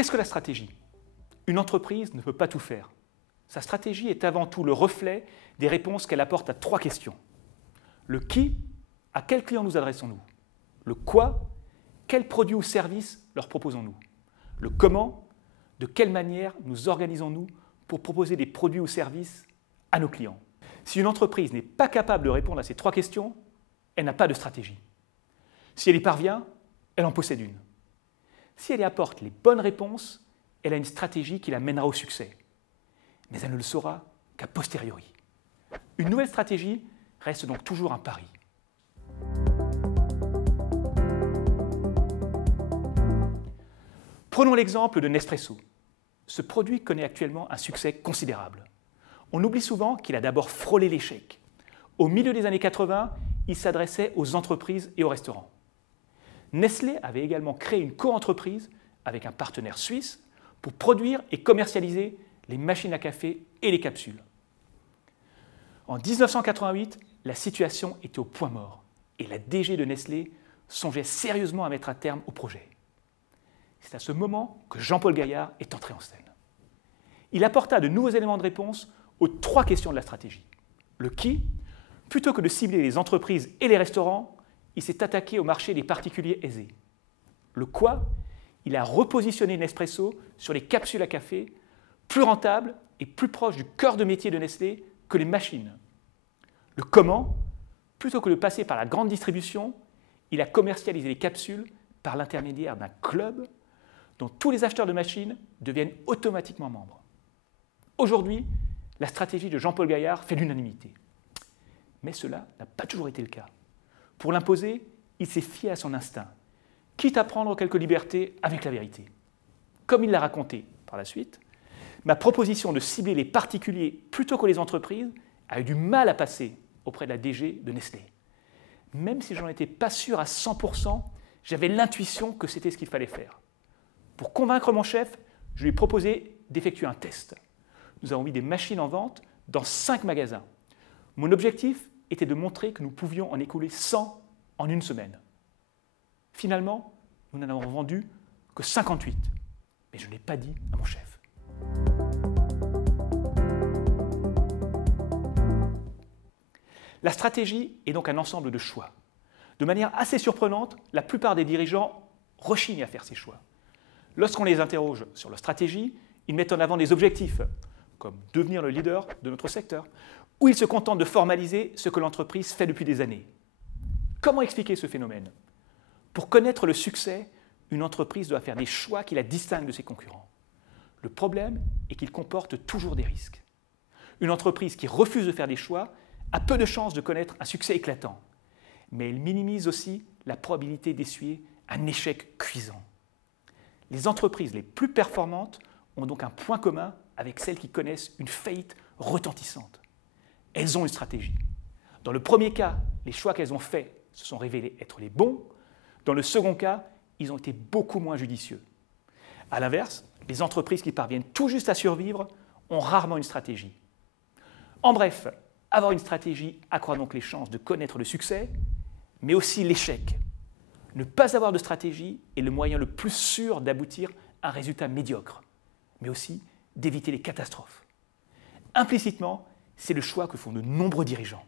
qu'est-ce que la stratégie? Une entreprise ne peut pas tout faire. Sa stratégie est avant tout le reflet des réponses qu'elle apporte à 3 questions. Le qui, à quel client nous adressons-nous? Le quoi, quels produits ou services leur proposons-nous? Le comment, de quelle manière nous organisons-nous pour proposer des produits ou services à nos clients? Si une entreprise n'est pas capable de répondre à ces 3 questions, elle n'a pas de stratégie. Si elle y parvient, elle en possède une. Si elle y apporte les bonnes réponses, elle a une stratégie qui la mènera au succès. Mais elle ne le saura qu'a posteriori. Une nouvelle stratégie reste donc toujours un pari. Prenons l'exemple de Nespresso. Ce produit connaît actuellement un succès considérable. On oublie souvent qu'il a d'abord frôlé l'échec. Au milieu des années 80, il s'adressait aux entreprises et aux restaurants. Nestlé avait également créé une coentreprise avec un partenaire suisse pour produire et commercialiser les machines à café et les capsules. En 1988, la situation était au point mort et la DG de Nestlé songeait sérieusement à mettre un terme au projet. C'est à ce moment que Jean-Paul Gaillard est entré en scène. Il apporta de nouveaux éléments de réponse aux 3 questions de la stratégie. Le qui, plutôt que de cibler les entreprises et les restaurants, il s'est attaqué au marché des particuliers aisés. Le quoi, il a repositionné Nespresso sur les capsules à café, plus rentables et plus proches du cœur de métier de Nestlé que les machines. Le comment, plutôt que de passer par la grande distribution, il a commercialisé les capsules par l'intermédiaire d'un club dont tous les acheteurs de machines deviennent automatiquement membres. Aujourd'hui, la stratégie de Jean-Paul Gaillard fait l'unanimité. Mais cela n'a pas toujours été le cas. Pour l'imposer, il s'est fié à son instinct, quitte à prendre quelques libertés avec la vérité. Comme il l'a raconté par la suite, ma proposition de cibler les particuliers plutôt que les entreprises a eu du mal à passer auprès de la DG de Nestlé. Même si je n'en étais pas sûr à 100%, j'avais l'intuition que c'était ce qu'il fallait faire. Pour convaincre mon chef, je lui ai proposé d'effectuer un test. Nous avons mis des machines en vente dans 5 magasins. Mon objectif était de montrer que nous pouvions en écouler 100 en une semaine. Finalement, nous n'en avons vendu que 58. Mais je ne l'ai pas dit à mon chef. La stratégie est donc un ensemble de choix. De manière assez surprenante, la plupart des dirigeants rechignent à faire ces choix. Lorsqu'on les interroge sur leur stratégie, ils mettent en avant des objectifs, comme devenir le leader de notre secteur, ou ils se contentent de formaliser ce que l'entreprise fait depuis des années. Comment expliquer ce phénomène? Pour connaître le succès, une entreprise doit faire des choix qui la distinguent de ses concurrents. Le problème est qu'ils comportent toujours des risques. Une entreprise qui refuse de faire des choix a peu de chances de connaître un succès éclatant, mais elle minimise aussi la probabilité d'essuyer un échec cuisant. Les entreprises les plus performantes ont donc un point commun avec celles qui connaissent une faillite retentissante. Elles ont une stratégie. Dans le premier cas, les choix qu'elles ont faits se sont révélés être les bons. Dans le second cas, ils ont été beaucoup moins judicieux. A l'inverse, les entreprises qui parviennent tout juste à survivre ont rarement une stratégie. En bref, avoir une stratégie accroît donc les chances de connaître le succès, mais aussi l'échec. Ne pas avoir de stratégie est le moyen le plus sûr d'aboutir à un résultat médiocre, mais aussi d'éviter les catastrophes. Implicitement, c'est le choix que font de nombreux dirigeants.